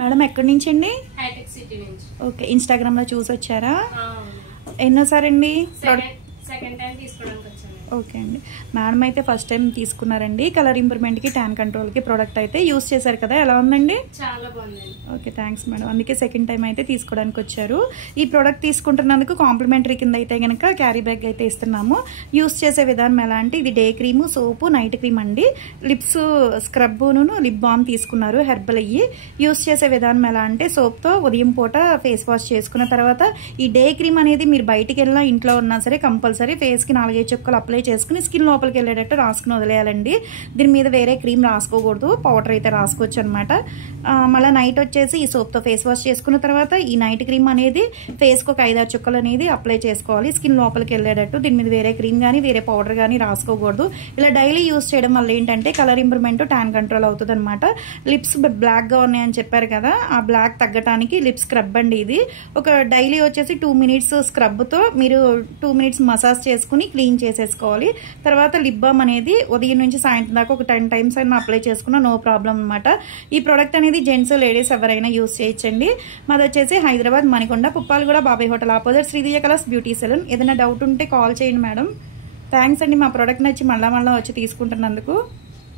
Madam ఎక్కడి నుంచి అండి? హైటెక్ సిటీ నుంచి. ఓకే, ఇన్స్టాగ్రామ్ లో చూసి వచ్చారా? అవును. ఎన్నోసారండి? సెకండ్ టైం తీసుకోవడానికి వచ్చాను. ఓకే అండి, మేడం అయితే ఫస్ట్ టైం తీసుకున్నారండి. కలర్ ఇంప్రూవ్మెంట్ కి, ట్యాన్ కంట్రోల్ కి ప్రోడక్ట్ అయితే యూస్ చేశారు కదా, ఎలా ఉందండి? చాలా బాగుందండి. Okay, thanks madam. అందుకే సెకండ్ టైం అయితే తీసుకోవడానికి వచ్చారు. ఈ ప్రోడక్ట్ తీసుకుంటున్నందుకు కాంప్లిమెంటరీ కింద అయితే కనుక క్యారీ బ్యాగ్ అయితే ఇస్తున్నాము. యూస్ చేసే విధానం ఎలా అంటే, ఇది డే క్రీము, సోపు, నైట్ క్రీమ్ అండి. లిప్స్ స్క్రబ్బును లిప్ బామ్ తీసుకున్నారు, హెర్బల్ అయ్యి. యూస్ చేసే విధానం ఎలా అంటే, సోప్తో ఉదయం పూట ఫేస్ వాష్ చేసుకున్న తర్వాత ఈ డే క్రీమ్ అనేది మీరు బయటికి వెళ్ళినా ఇంట్లో ఉన్నా సరే కంపల్సరీ ఫేస్కి 4-5 చుక్కలు అప్లై చేసుకుని స్కిన్ లోపలికి వెళ్ళేటట్టు రాసుకుని వదిలేయాలండి. దీని మీద వేరే క్రీమ్ రాసుకోకూడదు, పౌడర్ అయితే రాసుకోవచ్చు అనమాట. మళ్ళీ నైట్ వచ్చేసి ఈ సోప్తో ఫేస్ వాష్ చేసుకున్న తర్వాత ఈ నైట్ క్రీమ్ అనేది ఫేస్కి ఒక 5-6 చుక్కలు అనేది అప్లై చేసుకోవాలి స్కిన్ లోపలికి వెళ్ళేటట్టు. దీని మీద వేరే క్రీమ్ కానీ వేరే పౌడర్ కానీ రాసుకోకూడదు. ఇలా డైలీ యూస్ చేయడం వల్ల ఏంటంటే కలర్ ఇంప్రూవ్మెంట్, ట్యాన్ కంట్రోల్ అవుతుంది అనమాట. లిప్స్ బ్లాక్గా ఉన్నాయని చెప్పారు కదా, ఆ బ్లాక్ తగ్గటానికి లిప్ స్క్రబ్ అండి ఇది. ఒక డైలీ వచ్చేసి 2 మినిట్స్ స్క్రబ్తో మీరు 2 మినిట్స్ మసాజ్ చేసుకుని క్లీన్ చేసేసుకోవాలి. తర్వాత లిప్ బామ్ అనేది ఉదయం నుంచి సాయంత్రం దాకా ఒక 10 టైమ్స్ అయినా అప్లై చేసుకున్నా నో ప్రాబ్లం అనమాట. ఈ ప్రోడక్ట్ అనేది జెంట్స్ లేడీస్ ఎవరైనా యూస్ చేయొచ్చండి. మాది వచ్చేసి Hyderabad Manikonda, Puppalaguda, Babai hotel opposite Sridivya colours beauty salon. ఏదైనా డౌట్ ఉంటే కాల్ చేయండి మేడం. థ్యాంక్స్ అండి, మా ప్రోడక్ట్ నచ్చి మళ్ళా వచ్చి తీసుకుంటున్నందుకు.